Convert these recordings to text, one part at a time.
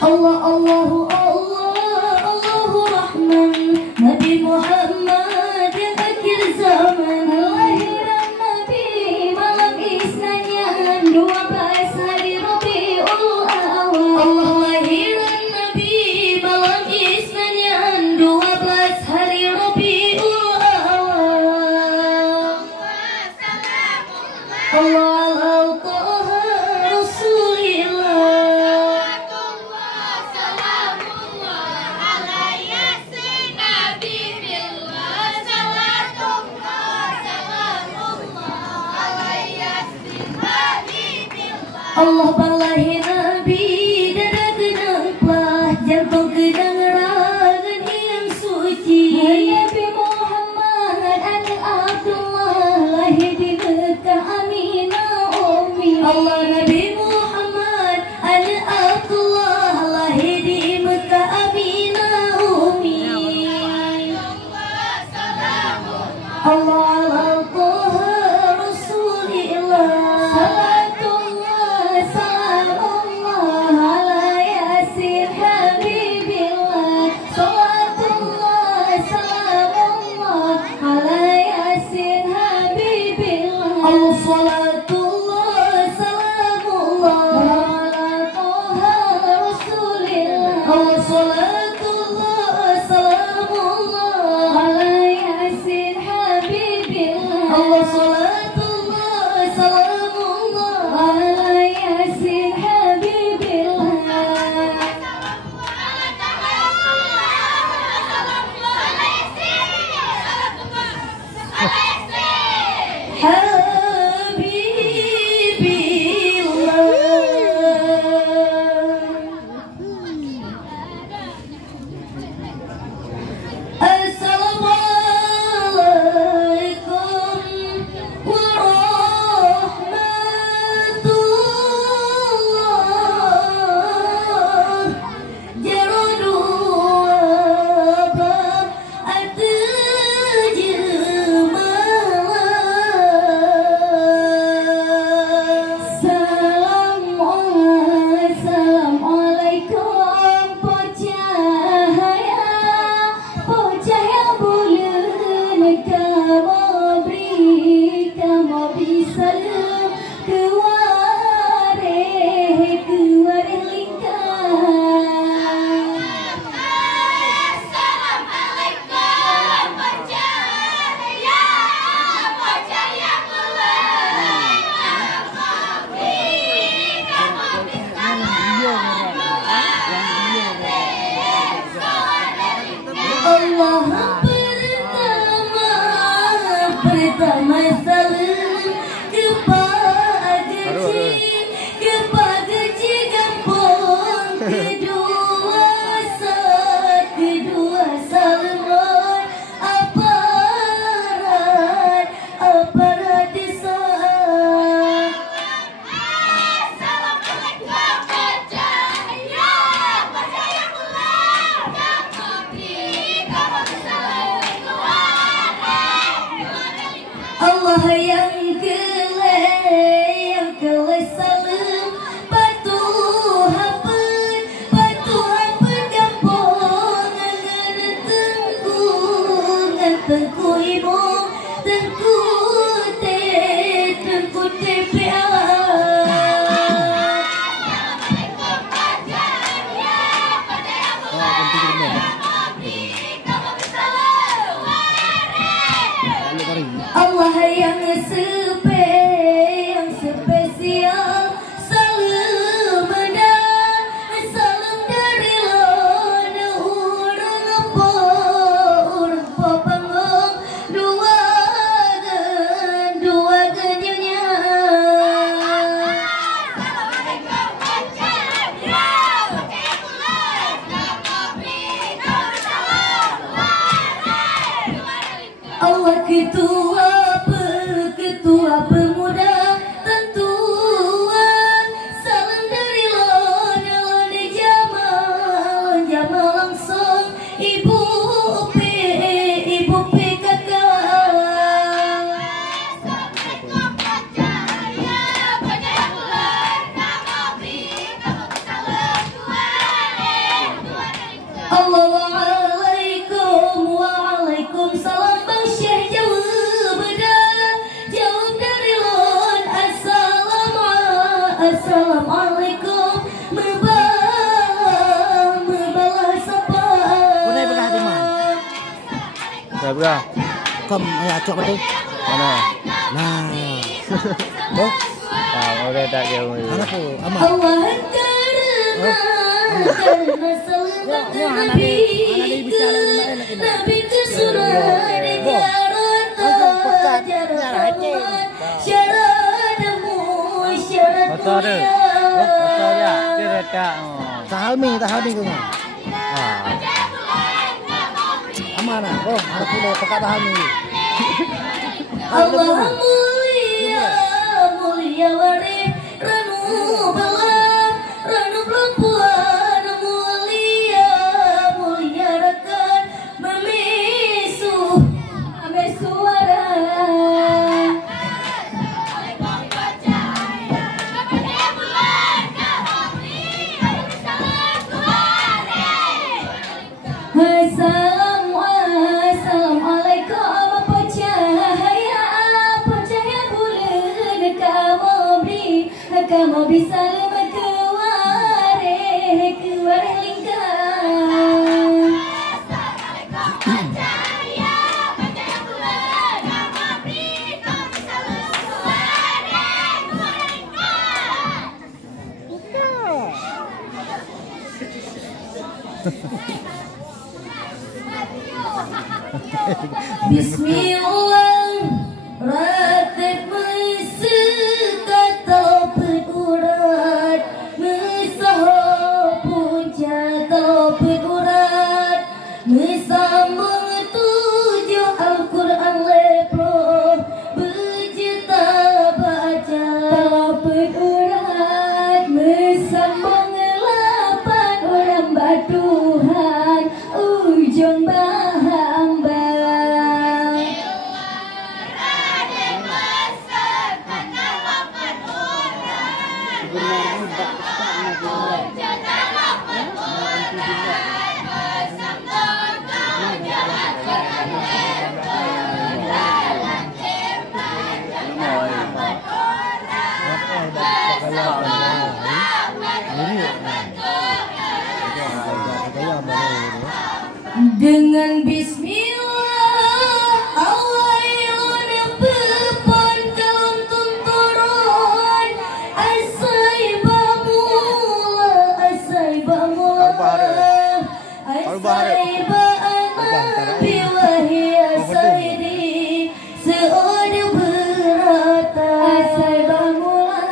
Allah Allahu Allah Allahu Rahman Nabi Muhammad yang akhir zaman. Lahiran Nabi malam Isnin 12 hari Rabiul Awal. Allah lahiran Nabi malam Isnin 12 hari Rabiul Awal. Allah Allah berlahir Nabi dada genang pelah jantung genang ragan yang suci. Nabi Muhammad anak Abdullah lahir di Mekah Aminah Ummi. Allah Nabi Muhammad anak Abdullah lahir di Mekah Aminah Ummi. Allah ala Taha Rasulillah. Assalamualaikum, waalaikumsalam Bang Syekh jawab dah. Jawab dari lon. Assalamualaikum. Membalas apa? Bunai belah di mana? Dah belah. Kom ayah cok tadi. Mana? Nah. Oh, Orang tak jauh. mana tu? Amat. Allah karena selamat Nabi ke surah syarat Motor dia. Motor dia. Dia letak. Tahalmi tu. Aman ah. Oh, ada pula pekat tahalmi. Allah mulia wari ranu belam ranu perempuan mulia rekan memisuh ame suara Assalamualaikum percaya bulan kamu bisa lemah keluar lingkar. Bismillah ratib mesekat topet urat mesaho punca topet urat mesambung tujuh Al-Quran lepro berjuta baca topet urat mesambung lapan orang batuhan ujung bahamba. Dengan bismillah Allah yang berpon dalam tunturan asai bamula asai anabi wahia sayyidi seorang berata asai bamula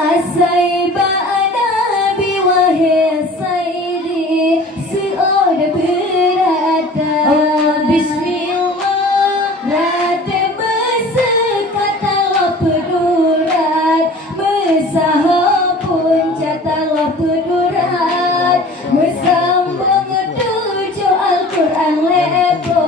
asai anabi wahia sayyidi seorang berata. Bismillah ratib mesekat tala pedurat mesaho punca tala pedurat mesambung tujuh Al-Quran lepo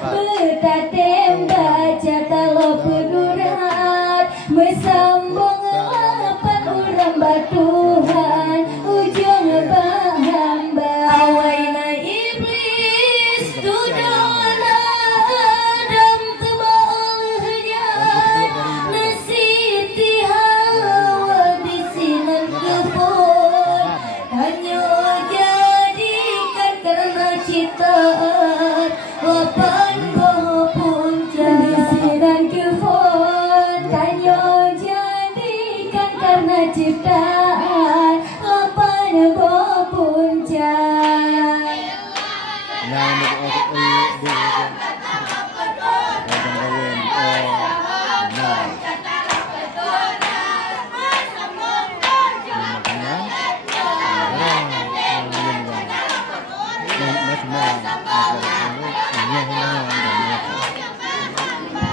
betatem baca tala pedurat mesambung lapan orang batuhan ujung bahamba. Awaina iblis tudana Adam tebalnya nasiti hawa bisinan kebun hanya jadikan karena ciptaan lapan bawah punca bisinan kebun hanya jadikan karena ciptaan lapan bawah punca.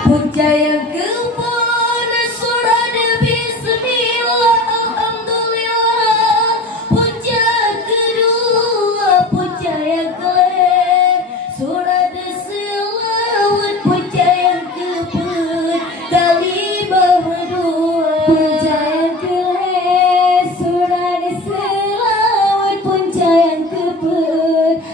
Punca yang kepada surah bismillah alhamdulillah. Punca kedua punca yang kelih surah selawat. Punca yang keempat kalimah dua. Punca yang kelih surah selawat. Punca yang keempat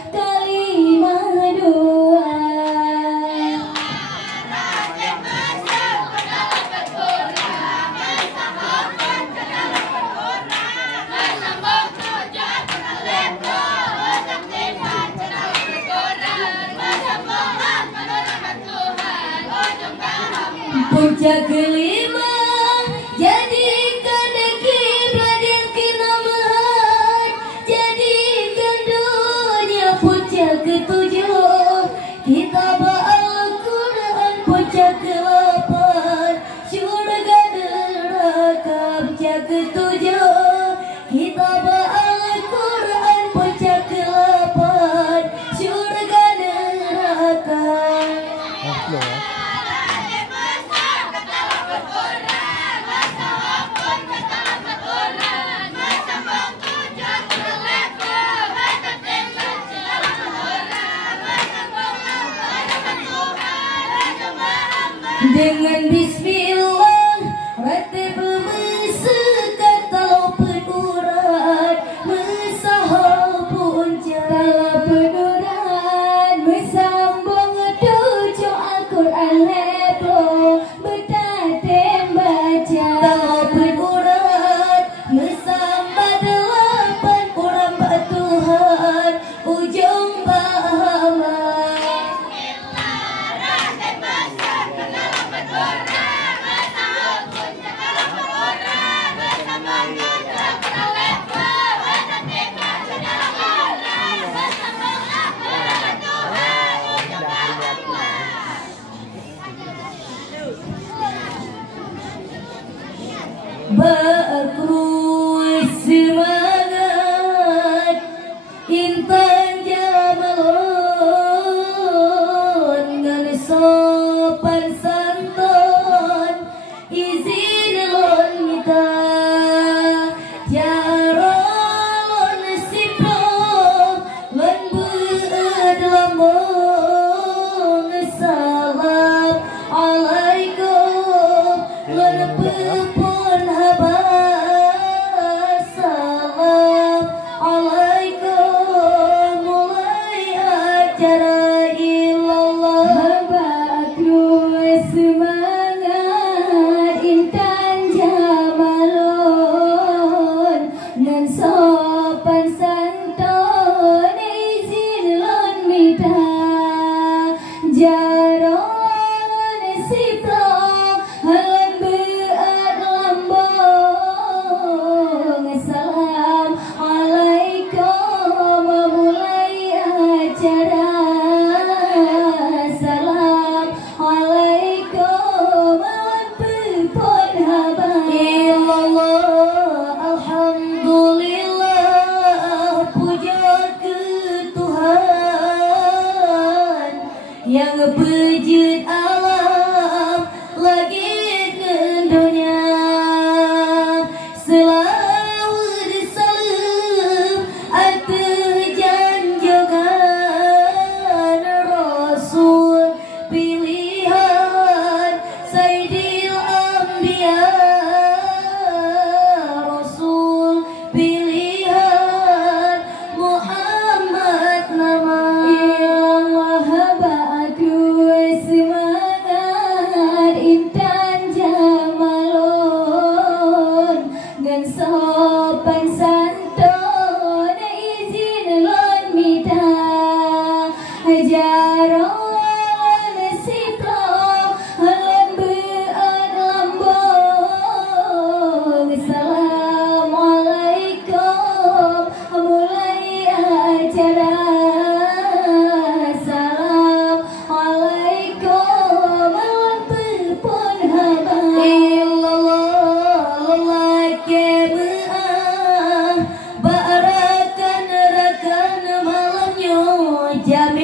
Puncak kelima, jadikan kiblat yang kinamahan, jadikan dunia. Puncak ketujuh, kitab Al-Quran. Puncak ke-8, syurga neraka. Puncak ketujuh, kitab Al-Quran. Puncak ke-8, syurga neraka. Dengan bismillah ratib mesekat talau penuran mesahal puncak talau penuran mesambung tujuh Al-Quran lepo betatem baca talau penuran mesambat 8 Quran Tuhan ujung bahama. Bakru semangat intan jamalon ngan sopan santun izin lon kita jaron sipro lon berdelambong salam alaikum lon pepon habar salam alaikum mulai acara ilallah. Bakru semangat intan jamalon dan sopan santun izin lon mita jaron sipro halan beat lambong salam alaikum mulai acara salam alaikum pepon habar ilallah alhamdulillah puja ke Tuhan yang pejut alam lagi ke dunia selawat salam atas janjokan Rasul pilihan Sayyidil Anbiya Rasul pilihan Muhammad nama ilallah. Bakru semangat intan jamalon dan sopan santun izin lon mita jaron sipro halan beat lambong salam alaikum mulai acara salam alaikum pepon habar ilallah lelaki me'ah barakan rakan malamnya jami